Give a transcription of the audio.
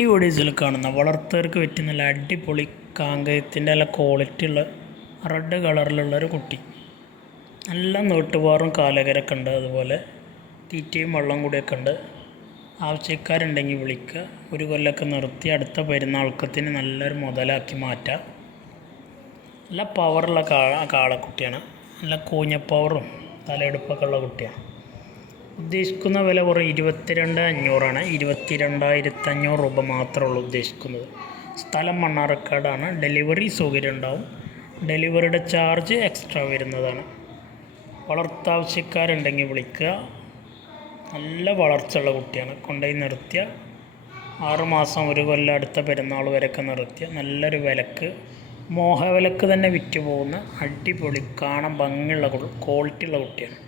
ഈ വീഡിയോസിൽ കാണുന്ന വളർത്തുകാർക്ക് പറ്റിയ നല്ല അടിപൊളി കാങ്കയത്തിൻ്റെ നല്ല ക്വാളിറ്റി ഉള്ള റെഡ് കളറിലുള്ളൊരു കുട്ടി. നല്ല നീട്ടുപാറും കാലകരൊക്കെ ഉണ്ട്, അതുപോലെ തീറ്റയും വെള്ളം കൂടിയൊക്കെ ഉണ്ട്. ആവശ്യക്കാരുണ്ടെങ്കിൽ വിളിക്കുക. ഒരു കൊല്ലമൊക്കെ നിർത്തി അടുത്ത പെരുന്നാൾക്കത്തിന് നല്ലൊരു മുതലാക്കി മാറ്റാം. നല്ല പവറുള്ള കാളക്കുട്ടിയാണ്. നല്ല കൂഞ്ഞപ്പവറും തലയെടുപ്പൊക്കെ ഉള്ള കുട്ടിയാണ്. ഉദ്ദേശിക്കുന്ന വില കുറേ 22,500 22,500 രൂപ മാത്രമേ ഉള്ളൂ ഉദ്ദേശിക്കുന്നത്. സ്ഥലം മണ്ണാർക്കാടാണ്. ഡെലിവറി സൗകര്യം ഉണ്ടാവും. ഡെലിവറിയുടെ ചാർജ് എക്സ്ട്രാ വരുന്നതാണ്. വളർത്താവശ്യക്കാരുണ്ടെങ്കിൽ വിളിക്കുക. നല്ല വളർച്ചയുള്ള കുട്ടിയാണ്. കൊണ്ടുപോയി നിർത്തിയ 6 മാസം ഒരു കൊല്ലം അടുത്ത പെരുന്നാൾ വരെയൊക്കെ നിർത്തിയ നല്ലൊരു വിലക്ക്, മോഹവിലക്ക് തന്നെ വിറ്റ് പോകുന്ന അടിപൊളി കാണാൻ ഭംഗിയുള്ള ക്വാളിറ്റി ഉള്ള കുട്ടിയാണ്.